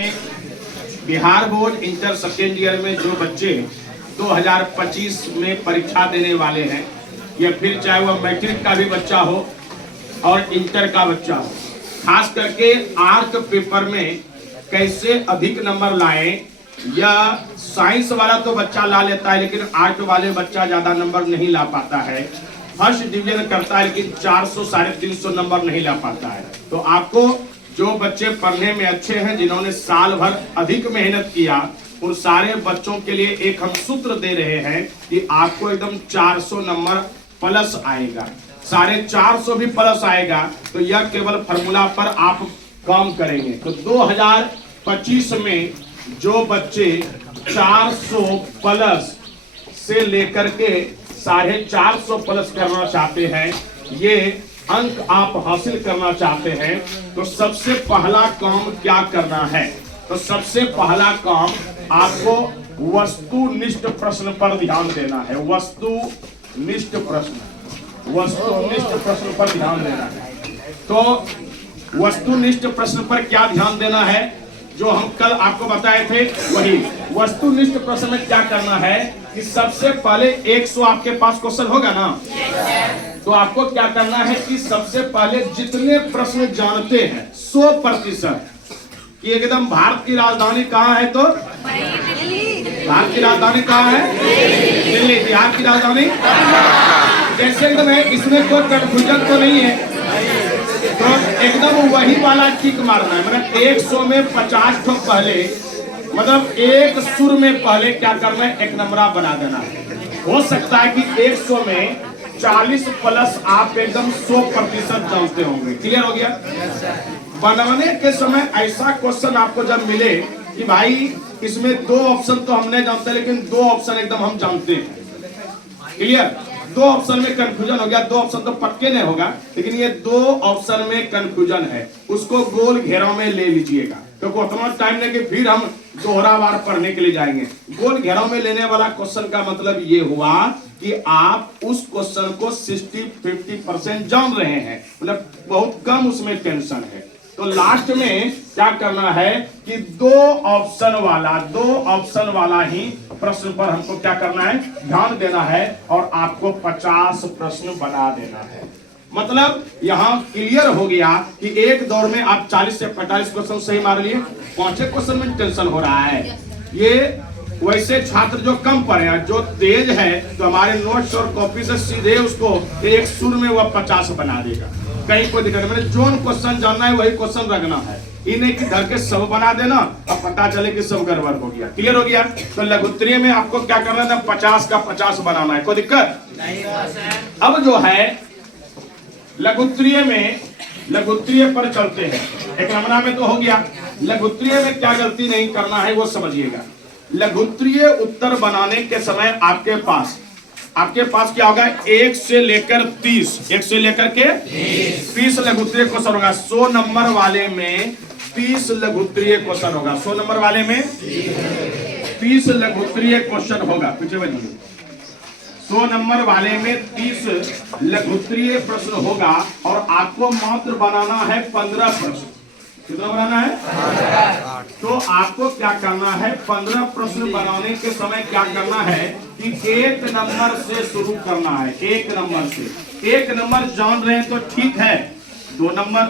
Bihar board inter second year में जो बच्चे 2025 में परीक्षा देने वाले हैं या फिर चाहे वह मैट्रिक का भी बच्चा हो और इंटर का बच्चा हो, खास करके आर्क पेपर में कैसे अधिक नंबर लाएं, या साइंस वाला तो बच्चा ला लेता है लेकिन आर्ट वाले बच्चा ज्यादा नंबर नहीं ला पाता है, फर्स्ट डिवीजन करता है लेकिन 400 350 नंबर नहीं ला पाता है। तो आपको जो बच्चे पढ़ने में अच्छे हैं, जिन्होंने साल भर अधिक मेहनत किया, उन सारे बच्चों के लिए एक हम सूत्र दे रहे हैं कि आपको एकदम 400 नंबर प्लस आएगा, 450 भी प्लस आएगा। तो यह केवल फॉर्मूला पर आप काम करेंगे। तो 2025 में जो बच्चे 400 प्लस से लेकर के 450 प्लस करना चाहते हैं, ये अंक आप हासिल करना चाहते हैं, तो सबसे पहला काम क्या करना है? तो सबसे पहला काम आपको वस्तुनिष्ठ प्रश्न पर ध्यान देना है। वस्तुनिष्ठ प्रश्न पर ध्यान देना है। तो वस्तुनिष्ठ प्रश्न पर क्या ध्यान देना है? जो हम कल आपको बताए थे वही। वस्तुनिष्ठ प्रश्न में क्या करना है कि सबसे पहले 100 आपके पास क्वेश्चन होगा ना, तो आपको क्या करना है कि सबसे पहले जितने प्रश्न जानते हैं 100% कि एकदम भारत की राजधानी कहाँ है, तो भारत की राजधानी कहाँ है? दिल्ली। बिहार की राजधानी जैसे एकदम है, इसमें कोई कंफ्यूजन तो नहीं है, तो एकदम वही वाला टिक मारना है। मतलब 100 में 50 ठोक पहले, मतलब एक सुर में पहले क्या करना है, एक नंबरा बना देना है। हो सकता है कि 100 में 40 प्लस आप एकदम 100% जानते होंगे। क्लियर हो गया? बनाने के समय ऐसा क्वेश्चन आपको जब मिले कि भाई इसमें 2 ऑप्शन तो हम नहीं जानते लेकिन 2 ऑप्शन एकदम हम जानते हैं, क्लियर? 2 ऑप्शन में कंफ्यूजन हो गया, 2 ऑप्शन तो पक्के नहीं होगा लेकिन ये 2 ऑप्शन में कंफ्यूजन है, उसको गोल घेराव में ले लीजिएगा, क्योंकि उतना टाइम लेके फिर हम दोहरा बार पढ़ने के लिए जाएंगे। गोल घेराव में लेने वाला क्वेश्चन का मतलब ये हुआ कि आप उस क्वेश्चन को 60-50% जान रहे हैं, मतलब बहुत कम उसमें टेंशन है। तो लास्ट में क्या करना है कि 2 ऑप्शन वाला ही प्रश्न पर हमको क्या करना है, ध्यान देना है, और आपको 50 प्रश्न बना देना है। मतलब यहाँ क्लियर हो गया कि एक दौर में आप 40 से 45 क्वेश्चन सही मार लिए, 5 क्वेश्चन में टेंशन हो रहा है। ये वैसे छात्र जो कम पढ़े हैं, जो तेज है, तो हमारे नोट्स और कॉपी से सीधे उसको एक सुर में वह 50 बना देगा, कहीं कोई दिक्कत नहीं। जो क्वेश्चन जानना है वही क्वेश्चन रखना है, इन्हें कि घर के सब बना देना, अब पता चले कि सब गड़बड़ हो गया। क्लियर हो गया? तो लघुत्तरीय में आपको क्या करना है, 50 का 50 बनाना है, कोई दिक्कत नहीं। अब जो है लघुत्तरीय पर चलते हैं। एक नंबरा में तो हो गया, लघुत्तरीय में क्या गलती नहीं करना है वो समझिएगा। लघुत्तरीय उत्तर बनाने के समय आपके पास क्या होगा, 1 से लेकर 30, 1 से लेकर के 30 लघुत्तरीय क्वेश्चन होगा। 100 नंबर वाले में 30 लघुत्तरीय क्वेश्चन होगा। 100 नंबर वाले में 30 लघुत्तरीय क्वेश्चन होगा। पीछे बनिए। 100 नंबर वाले में 30 लघुत्तरीय प्रश्न होगा और आपको मात्र बनाना है 15 प्रश्न। कितना बनाना है? तो आपको क्या करना है, 15 प्रश्न बनाने के समय क्या करना है कि 1 नंबर से शुरू करना है। 1 नंबर से। 1 नंबर जान रहे हैं तो ठीक है, 2 नंबर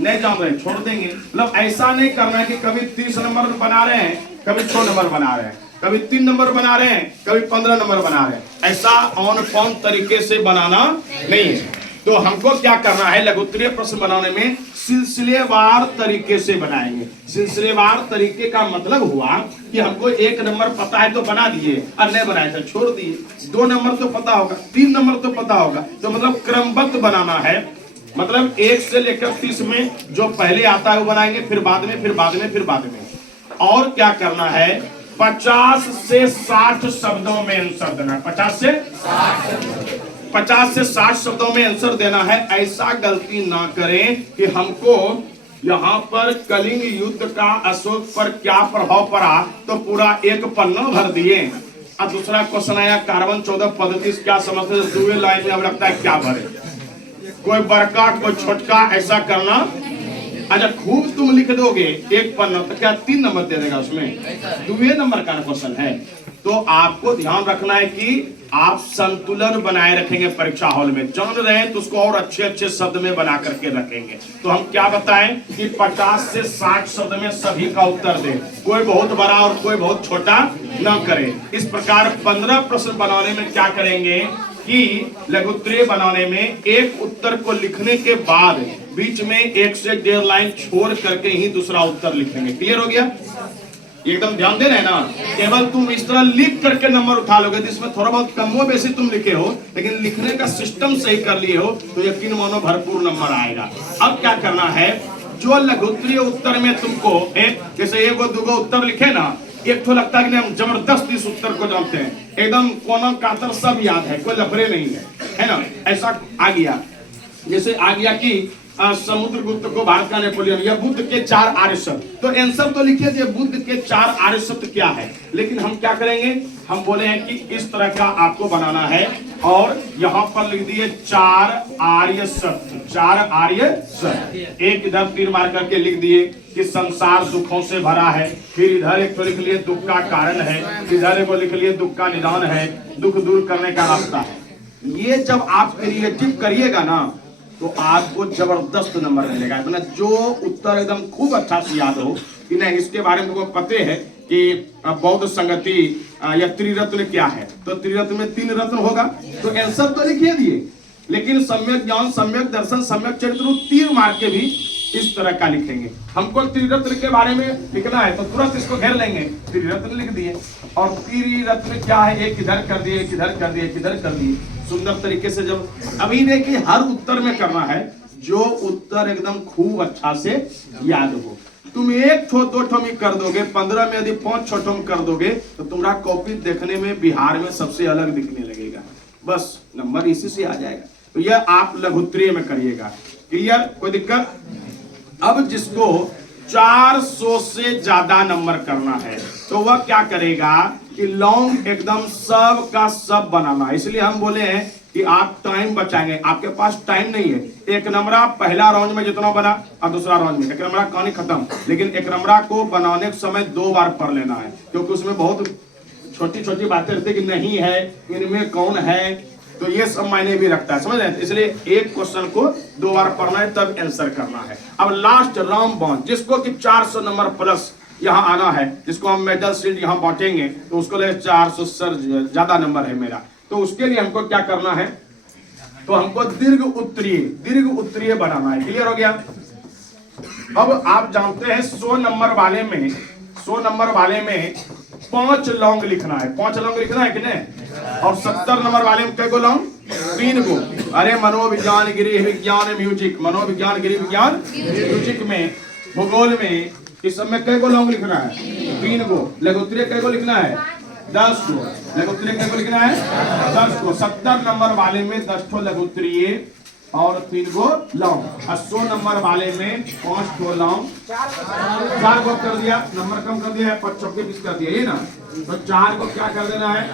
नहीं जान रहे छोड़ देंगे। मतलब ऐसा नहीं करना है कि कभी 30 नंबर बना रहे हैं, कभी 6 नंबर बना रहे हैं, कभी 3 नंबर बना रहे हैं, कभी 15 नंबर बना रहे हैं। ऐसा ऑन फॉर्म तरीके से बनाना नहीं है। तो हमको क्या करना है, लघुत्तरीय प्रश्न बनाने में सिलसिलेवार तरीके से बनाएंगे। सिलसिलेवार तरीके का मतलब हुआ कि हमको 1 नंबर पता है तो बना दिए, और नहीं बनाए तो छोड़ दिए। 2 नंबर तो पता होगा, 3 नंबर तो पता होगा, तो मतलब क्रमबद्ध बनाना है। मतलब 1 से लेकर 30 में जो पहले आता है वो बनाएंगे, फिर बाद में, फिर बाद में, फिर बाद में। और क्या करना है, 50 से 60 शब्दों में आंसर देना। 50 से 60 शब्दों में आंसर देना है। ऐसा गलती ना करें कि हमको यहाँ पर कलिंग युद्ध का अशोक पर क्या प्रभाव पड़ा, तो पूरा एक पन्ना भर दिए, और दूसरा क्वेश्चन आया कार्बन 14 पद्धति से क्या समझते, दूसरे लाइन में अब लगता है क्या भरे। कोई बड़का कोई छोटका ऐसा करना अच्छा खूब तुम लिख दोगे एक पन्ना तो क्या 3 नंबर दे देगा उसमें? 2 नंबर का क्वेश्चन है। तो आपको ध्यान रखना है कि आप संतुलन बनाए रखेंगे परीक्षा हॉल में, जान रहे तो उसको और अच्छे अच्छे शब्द में बना करके रखेंगे। तो हम क्या बताएं कि 50 से 60 शब्द में सभी का उत्तर दें, कोई बहुत बड़ा और कोई बहुत छोटा ना करे। इस प्रकार 15 प्रश्न बनाने में क्या करेंगे कि लघु उत्तरीय बनाने में एक उत्तर को लिखने के बाद बीच में 1 से 1.5 लाइन छोड़ करके ही दूसरा उत्तर लिखेंगे। क्लियर हो गया? एकदम ध्यान दे रहे हैं ना? केवल तुम इस तरह लिख करके नंबर उठा लोगे जिसमें थोड़ा बहुत कमो बेसी तुम लिखे हो, लेकिन लिखने का सिस्टम सही कर लिए हो तो यकीन मानो भरपूर नंबर आएगा। अब क्या करना है, जो लघु उत्तरीय उत्तर में तुमको जैसे 1 2 उत्तर लिखे ना, एक तो लगता है कि हम जबरदस्त इस उत्तर को जानते हैं, एकदम कोना कातर सब याद है, कोई लफड़े नहीं है ना? ऐसा आ गया, जैसे आ गया कि समुद्रगुप्त को भारत का नेपोलियन, या बुद्ध के 4 आर्य सत्य। तो आंसर तो लिखिए कि बुद्ध के 4 आर्य सत्य क्या है, लेकिन हम क्या करेंगे, हम बोले हैं कि इस तरह का आपको बनाना है और यहाँ पर लिख दिए 4 आर्य सत्य, 4 आर्य सत्य। एक इधर तीर मार करके लिख दिए कि संसार दुखों से भरा है, फिर इधर एक तो लिख लिए दुख का कारण है, इधर एक लिख लिए दुख का निदान है, दुख दूर करने का रास्ता है। ये जब आप क्रिएटिव करिएगा ना तो आपको जबरदस्त नंबर मिलेगा। मतलब जो उत्तर एकदम खूब अच्छा से याद हो कि नहीं, इसके बारे में तुमको पते है कि बौद्ध संगति या त्रिरत्न क्या है, तो त्रिरत्न में 3 रत्न होगा, तो आंसर तो लिखिए दिए, लेकिन सम्यक ज्ञान, सम्यक दर्शन, सम्यक चरित्र तीर मार के भी इस तरह का लिखेंगे। हमको त्रिरत्न के बारे में लिखना है तो तुरंत इसको घेर लेंगे, त्रिरत्न लिख दिए, और त्रिरत्न क्या है, एक इधर कर दिए, एक इधर कर दिए, एक इधर कर दिए, सुंदर तरीके से। जब अभी देखिए हर उत्तर में करना है जो उत्तर एकदम खूब अच्छा से याद हो। तुम 1 ठो 2 ठो में कर दोगे, 15 में यदि 5 6 ठो में कर दोगे तो तुम्हारा कॉपी देखने में बिहार में सबसे अलग दिखने लगेगा, बस नंबर इसी से आ जाएगा। तो यह आप लघु उत्तरीय में करिएगा। क्लियर? कोई दिक्कत? अब जिसको 400 से ज्यादा नंबर करना है तो वह क्या करेगा कि लॉन्ग एकदम सब का सब बनाना है। इसलिए हम बोले हैं कि आप टाइम बचाएंगे, आपके पास टाइम नहीं है। एक नंबरा पहला राउंड में जितना बना और दूसरा राउंड में एक नंबरा कहानी खत्म, लेकिन एक नंबरा को बनाने के समय 2 बार पढ़ लेना है, क्योंकि उसमें बहुत छोटी छोटी बातें रहती है कि नहीं है, इनमें कौन है, तो ये सब मायने भी रखता है, समझ रहे हैं? इसलिए एक क्वेश्चन को 2 बार पढ़ना है तब आंसर करना है। अब लास्ट रामबाण, जिसको कि 400 नंबर प्लस यहाँ आना है, जिसको हम मेडल शील्ड यहाँ बांटेंगे, तो उसको ले 400 से ज्यादा नंबर है मेरा, तो उसके लिए हमको क्या करना है, तो हमको दीर्घ उत्तरीय बनाना है। क्लियर हो गया? अब आप जानते हैं 100 नंबर वाले में 5 लॉन्ग लिखना है, 5 लॉन्ग लिखना है कि नहीं? और 70 नंबर वाले में कैगो लॉन्ग? 3 गो। अरे मनोविज्ञान, गृह विज्ञान, म्यूजिक, मनोविज्ञान, गृह विज्ञान, म्यूजिक में, भूगोल में, इस सब में कैगो लॉन्ग लिखना है? 3 गो। लघु उत्तरीय कैगो लिखना है? 10 गो। लघु उत्तरीय कैगो लिखना है? 10 गो। 70 नंबर वाले में 10 ठो लघु उत्तरीय और 3 गो लॉन्ग। 100 नंबर वाले में 5 ठो लॉन्ग, 4 गो कर दिया, नंबर कम कर दिया है, 5 चौके 20 कर दिया, ये ना, तो 4 को क्या कर देना है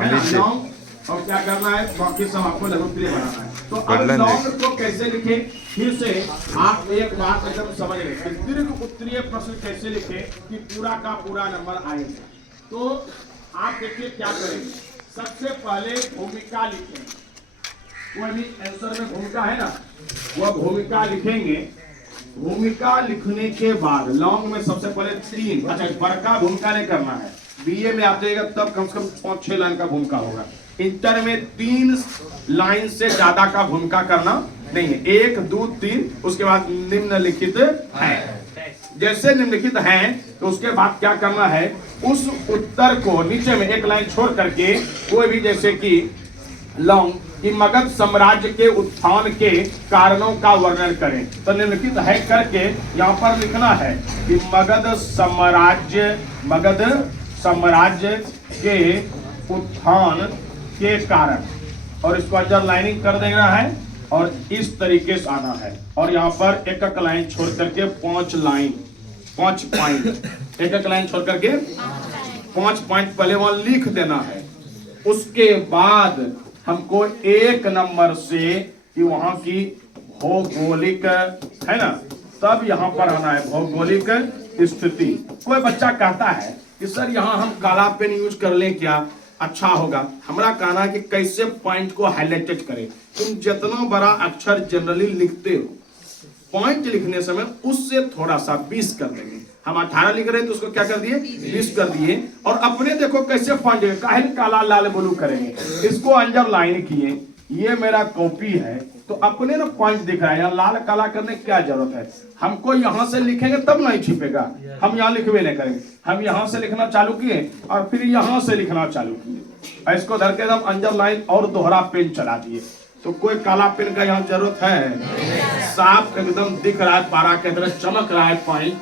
ना, लॉन्ग, और क्या करना है, बाकी सब आपको लघु उत्तरीय बनाना है। तो अब लॉन्ग को कैसे लिखे, फिर से आप एक बात एकदम समझ लें, दीर्घ उत्तरीय प्रश्न कैसे लिखे कि पूरा का पूरा नंबर आएगा। तो आप देखिए क्या करेंगे, सबसे पहले भूमिका लिखेंगे, कोई भी आंसर में भूमिका है ना, वह भूमिका लिखेंगे। भूमिका लिखने के बाद लॉन्ग में सबसे पहले 3, अच्छा बड़का भूमिका नहीं करना है, बीए में आप जाइएगा तब कम से कम 5-6 लाइन का भूमिका होगा। इंटर में 3 लाइन से ज्यादा का भूमिका करना नहीं है, 1 2 3, उसके बाद निम्नलिखित है। जैसे निम्नलिखित हैं तो उसके बाद क्या करना है, उस उत्तर को नीचे में 1 लाइन छोड़ करके कोई भी, जैसे कि लॉन्ग कि मगध साम्राज्य के उत्थान के कारणों का वर्णन करें, तो निम्नलिखित है करके यहाँ पर लिखना है कि मगध साम्राज्य के उत्थान के कारण, और इसको अंडरलाइनिंग कर देना है और इस तरीके से आना है। और यहाँ पर एक लाइन छोड़ करके 5 पॉइंट, एक लाइन छोड़ करके 5 पॉइंट पहले वहां लिख देना है। उसके बाद हमको 1 नंबर से कि वहां की भौगोलिक है ना, सब यहाँ पर आना है, भौगोलिक स्थिति। कोई बच्चा कहता है कि सर यहाँ हम काला पेन यूज कर लें क्या, अच्छा होगा। हमारा कहना है कि कैसे पॉइंट को हाईलाइटेड करें। तुम जितना बड़ा अक्षर जनरली लिखते हो, पॉइंट लिखने समय उससे थोड़ा सा 20 कर देंगे। हम 18 लिख रहे हैं तो उसको क्या कर दिए, 20 कर दिए। और अपने देखो कैसे पॉइंट काहे काला लाल ब्लू करेंगे, इसको अंडरलाइन किए। ये मेरा कॉपी है तो अपने ना पॉइंट दिख रहा है, यहाँ लाल काला करने की क्या जरूरत है। हमको यहाँ से लिखेंगे तब नहीं छिपेगा, हम यहाँ लिखवे नहीं करेंगे। हम यहाँ से लिखना चालू किए और फिर यहाँ से लिखना चालू किए, इसको धर के एकदम अंडरलाइन और दोहरा पेन चला दिए। तो कोई काला पेन का यहाँ जरूरत है, साफ एकदम दिख रहा है, पारा के तरह चमक रहा है पॉइंट,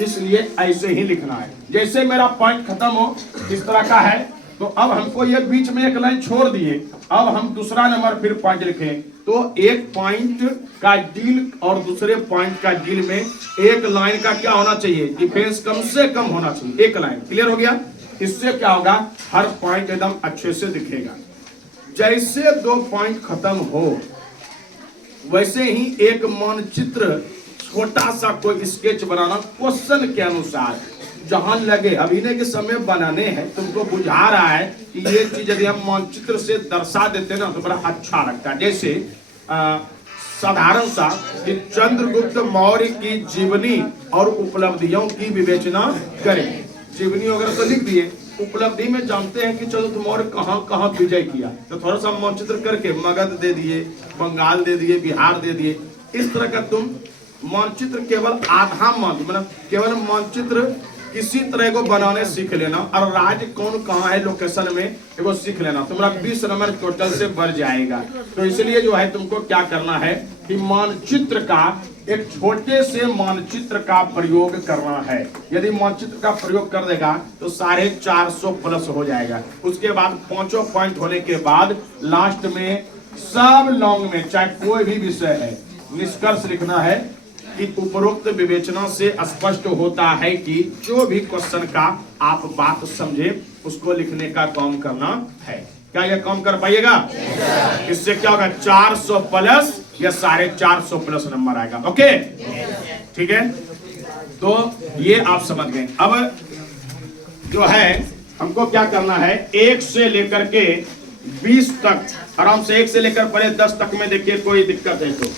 इसलिए ऐसे ही लिखना है। जैसे मेरा पॉइंट खत्म हो इस तरह का है, तो अब हमको ये बीच में एक लाइन छोड़ दिए, अब हम दूसरा नंबर फिर पॉइंट लिखें। तो एक पॉइंट का डील और दूसरे पॉइंट का डील में एक लाइन का क्या होना चाहिए, डिफरेंस कम से कम होना चाहिए, एक लाइन। क्लियर हो गया? इससे क्या होगा, हर पॉइंट एकदम अच्छे से दिखेगा। जैसे 2 पॉइंट खत्म हो वैसे ही एक मानचित्र, छोटा सा कोई स्केच बनाना क्वेश्चन के अनुसार जहां लगे। अभिनय के समय बनाने हैं, तुमको बुझा रहा है कि ये चीज यदि हम मानचित्र से दर्शा देते ना तो बड़ा अच्छा लगता है। जैसे साधारण सा कि चंद्रगुप्त मौर्य की जीवनी और उपलब्धियों की विवेचना करें। जीवनी वगैरह तो लिख दिए, उपलब्धि में जानते हैं कि चंद्रगुप्त मौर्य कहाँ कहाँ विजय किया, तो थोड़ा सा मानचित्र करके मगध दे दिए, बंगाल दे दिए, बिहार दे दिए। इस तरह का तुम मानचित्र केवल आधा मतलब केवल मानचित्र किसी तरह को बनाने सीख लेना, और राज्य कौन कहाँ है लोकेशन में वो सीख लेना, तुम्हारा 20 नंबर टोटल से बढ़ जाएगा। तो इसलिए जो है तुमको क्या करना है कि मानचित्र का, एक छोटे से मानचित्र का प्रयोग करना है। यदि मानचित्र का प्रयोग कर देगा तो 450 प्लस हो जाएगा। उसके बाद 5 पॉइंट होने के बाद लास्ट में सब लॉन्ग में चाहे कोई भी विषय है निष्कर्ष लिखना है कि उपरोक्त विवेचना से स्पष्ट होता है कि जो भी क्वेश्चन का आप बात समझे उसको लिखने का काम करना है। क्या यह काम कर पाइएगा? इससे क्या होगा, 400 प्लस या 450 प्लस नंबर आएगा। ओके, ठीक है। तो ये आप समझ गए। अब जो है हमको क्या करना है, 1 से लेकर के 20 तक आराम से, 1 से लेकर पहले 10 तक में देखिए कोई दिक्कत है तो